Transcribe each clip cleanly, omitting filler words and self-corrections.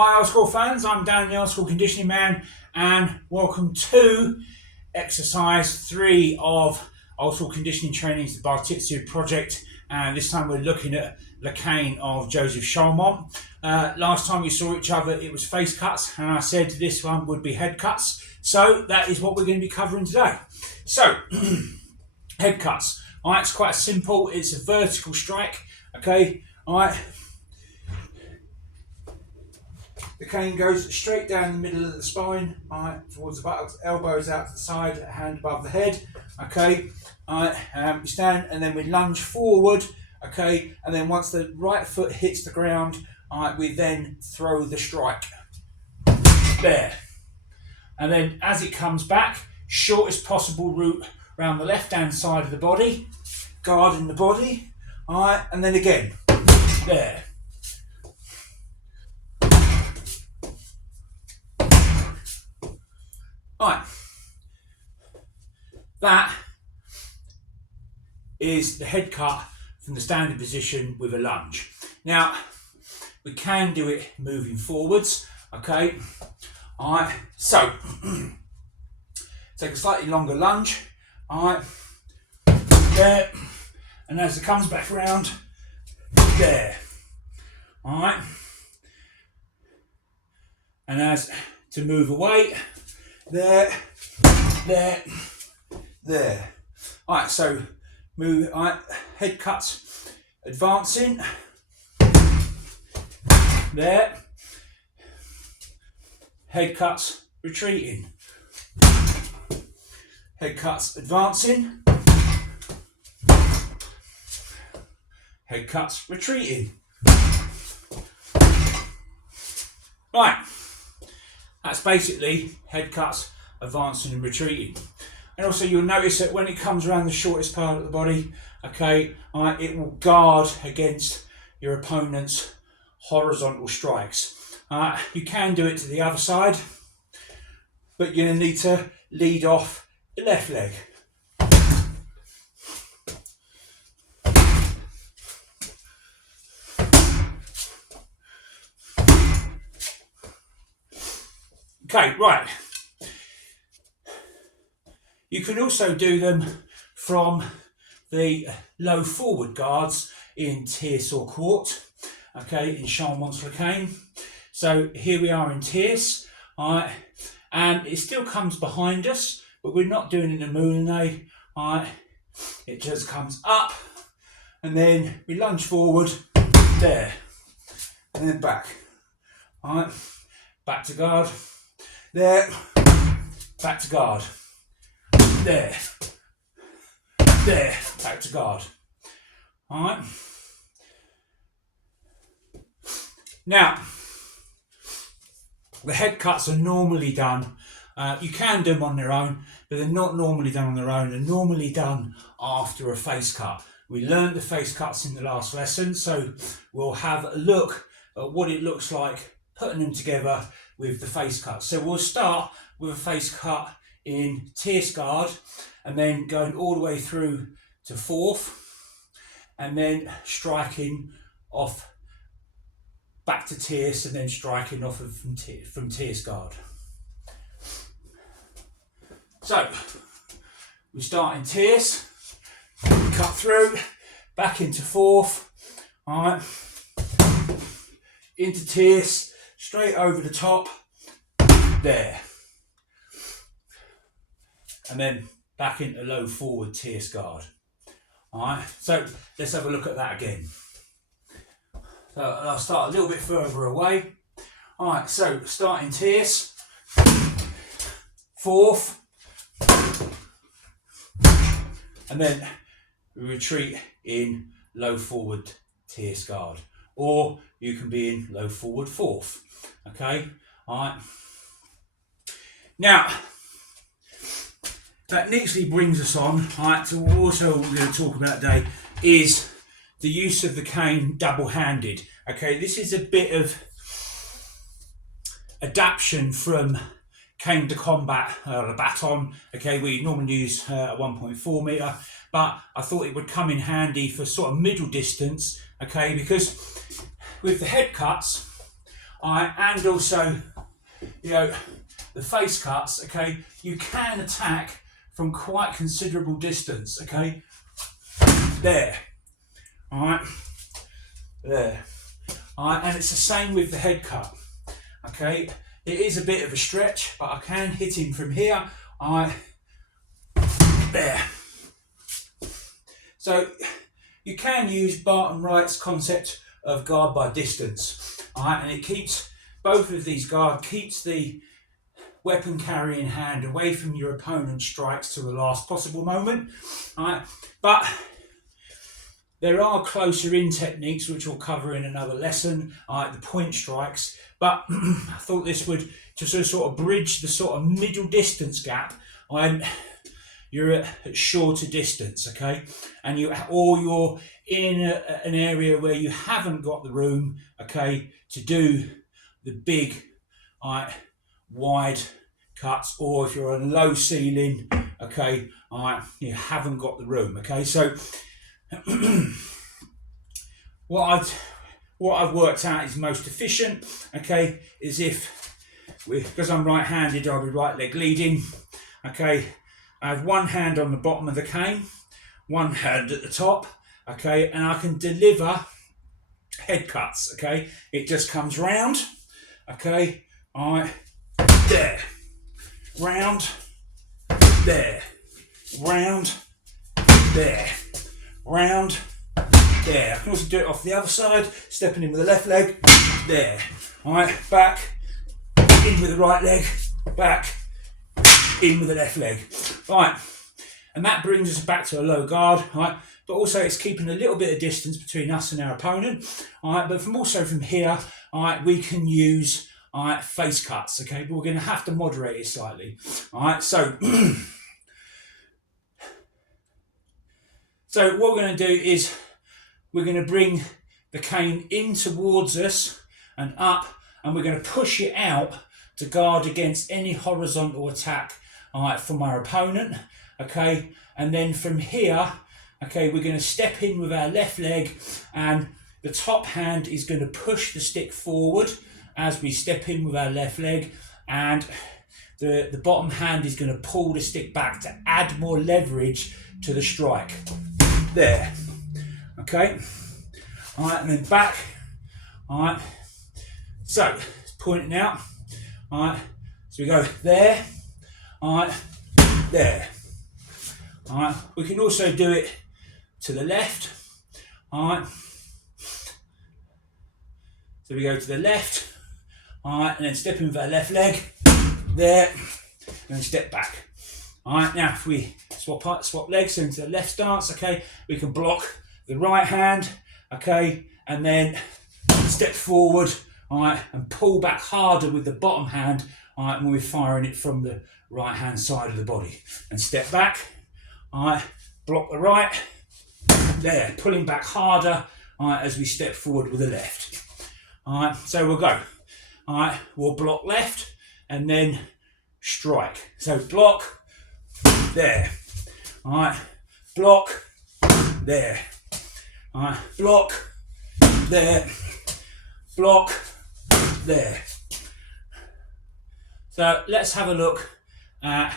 Hi Old School fans, I'm Dan the Old School Conditioning Man and welcome to exercise 3 of Old School Conditioning Training's the Bartitsu project, and this time we're looking at the cane of Joseph Charlemonts. Last time we saw each other it was face cuts and I said this one would be head cuts, so that is what we're going to be covering today. So head cuts, alright, it's quite simple, it's a vertical strike, okay, alright. The cane goes straight down the middle of the spine, right, towards the buttocks, elbows out to the side, hand above the head, okay. We stand and then we lunge forward, okay, and then once the right foot hits the ground, we then throw the strike. There. And then as it comes back, shortest possible route around the left hand side of the body, guarding the body, and then again, there. Right, that is the head cut from the standing position with a lunge. Now, we can do it moving forwards, okay? Alright, so, take a slightly longer lunge, alright, there, and as it comes back around, there, alright, and as to move away, there, there, there. Alright, so move, head cuts, advancing, there, head cuts, retreating, head cuts, advancing, head cuts, retreating. Right. That's basically head cuts, advancing and retreating. And also you'll notice that when it comes around the shortest part of the body, okay, it will guard against your opponent's horizontal strikes. You can do it to the other side, but you're going to need to lead off the left leg. Okay, right. You can also do them from the low forward guards in tierce or quart, okay, in Charlemonts cane. So here we are in tierce, alright, and it still comes behind us, but we're not doing it in a moulinet, alright. It just comes up, and then we lunge forward, there, and then back, alright, back to guard. There, back to guard, there, back to guard. Alright. Now, the head cuts are normally done, you can do them on their own, but they're not normally done on their own, they're normally done after a face cut. We learned the face cuts in the last lesson, so we'll have a look at what it looks like putting them together with the face cut. So we'll start with a face cut in tierce guard and then going all the way through to fourth and then striking off back to tierce and then striking off of from tierce guard. So we start in tierce, cut through, back into fourth, alright, into tierce, straight over the top, there, and then back into low forward tierce guard. Alright, so let's have a look at that again. So I'll start a little bit further away. Alright, so starting tierce, fourth, and then we retreat in low forward tierce guard, or you can be in low forward fourth. Okay, alright. Now, that neatly brings us on, alright, to also what we're going to talk about today is the use of the cane double-handed. Okay, this is a bit of adaptation from cane de combat, the baton. Okay, we normally use a 1.4 metre, but I thought it would come in handy for sort of middle distance, okay, because with the head cuts, and also, you know, the face cuts, okay, you can attack from quite considerable distance, okay, there, all right, there, all right, and it's the same with the head cut, okay, it is a bit of a stretch, but I can hit him from here, all right, there. So you can use Barton-Wrights concept of guard by distance, all right, and it keeps both of these keeps the weapon carrying hand away from your opponent's strikes to the last possible moment, all right, but there are closer in techniques which we'll cover in another lesson, the point strikes, but I thought this would just sort of bridge the sort of middle distance gap when you're at shorter distance, okay, and you're in an area where you haven't got the room, okay, to do the big, wide cuts, or if you're on low ceiling, okay, you haven't got the room, okay. So what I've worked out is most efficient, okay, is because I'm right-handed, I'll be right leg leading, okay. I have one hand on the bottom of the cane, one hand at the top, okay, and I can deliver head cuts, okay. It just comes round, okay, all right, there, round, there, round, there, round, there. I can also do it off the other side, stepping in with the left leg, there, all right, back, in with the right leg, back, in with the left leg, right, and that brings us back to a low guard, right, but also it's keeping a little bit of distance between us and our opponent, all right, but from here, all right, we can use, all right, face cuts, okay, but we're going to have to moderate it slightly, all right, so so what we're going to do is we're going to bring the cane in towards us and up, and we're going to push it out to guard against any horizontal attack, all right, from our opponent, okay, and then from here, okay, we're going to step in with our left leg, and the top hand is going to push the stick forward as we step in with our left leg, and the bottom hand is going to pull the stick back to add more leverage to the strike, there, okay, all right, and then back, all right, so pointing out, all right, so we go there, all right, there, all right, we can also do it to the left, all right, so we go to the left, all right, and then step in with our left leg, there, and then step back, all right, now if we swap legs into the left stance, okay, we can block the right hand, okay, and then step forward, all right, and pull back harder with the bottom hand, all right, when we're firing it from the right hand side of the body, and step back, all right, block the right, there, pulling back harder, all right, as we step forward with the left, all right, so we'll go, all right, we'll block left and then strike, so block, there, all right, block, there, all right, block, there, block, there. So let's have a look at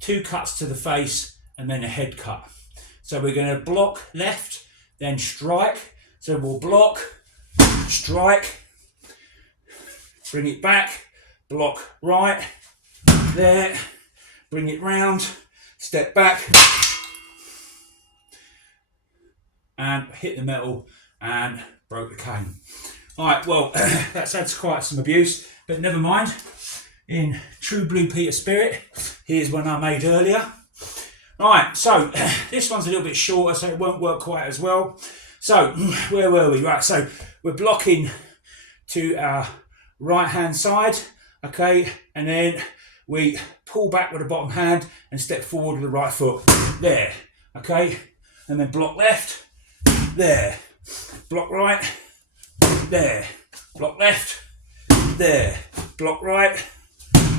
2 cuts to the face and then a head cut. So we're going to block left, then strike. So we'll block, strike, bring it back, block right, there, bring it round, step back, and hit the metal and broke the cane. All right, well, that's had quite some abuse, but never mind. In true Blue Peter spirit, here's one I made earlier. All right, so this one's a little bit shorter, so it won't work quite as well. So where were we? Right, so we're blocking to our right hand side, okay, and then we pull back with the bottom hand and step forward with the right foot, there, okay, and then block left, there, block right, there, block left, there, block right,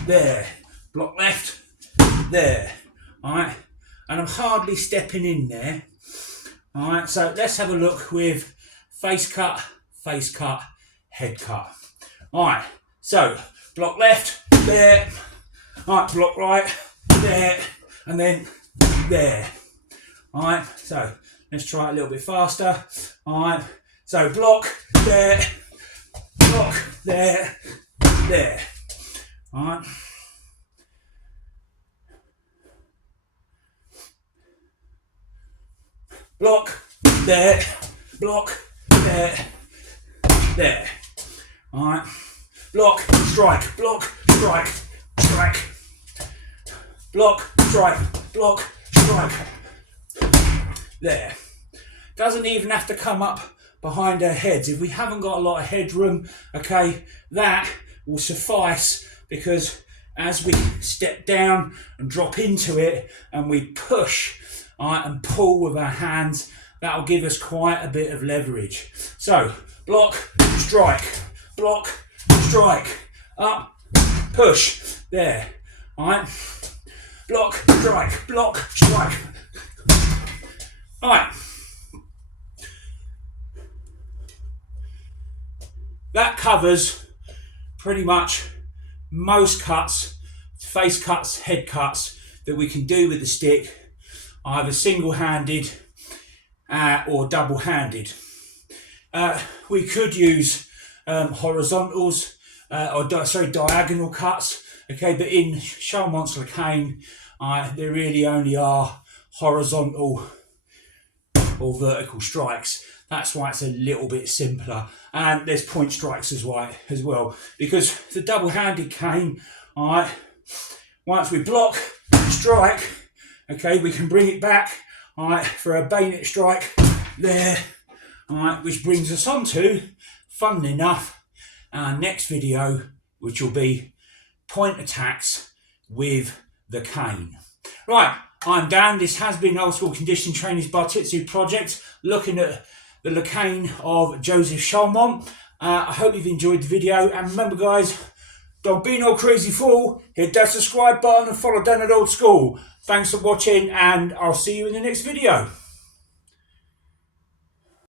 there, block left, there, all right, and I'm hardly stepping in there, all right, so let's have a look with face cut, head cut. Alright, so block left, there. Alright, block right, there, and then there. Alright, so let's try it a little bit faster. Alright, so block, there, there. Alright. Block, there, there. Alright. Block, strike, strike. Block, strike. There. Doesn't even have to come up behind our heads. If we haven't got a lot of headroom, okay, that will suffice, because as we step down and drop into it and we push, alright, and pull with our hands, that will give us quite a bit of leverage. So block, strike, up, push, there. Alright, block, strike. Alright, that covers pretty much most cuts, face cuts, head cuts that we can do with the stick, either single-handed or double-handed. We could use horizontals diagonal cuts, okay, but in Charlemonts Cane, there really only are horizontal or vertical strikes. That's why it's a little bit simpler, and there's point strikes as well, because the double-handed cane, alright, once we block, strike, okay, we can bring it back, alright, for a bayonet strike there, alright, which brings us on to, funnily enough, our next video, which will be point attacks with the cane. Right, I'm Dan. This has been Old School Conditioning Training's Bartitsu project, looking at the cane of Joseph Charlemonts. I hope you've enjoyed the video, and remember guys, don't be no crazy fool, hit that subscribe button and follow Dan at Old School. Thanks for watching, and I'll see you in the next video.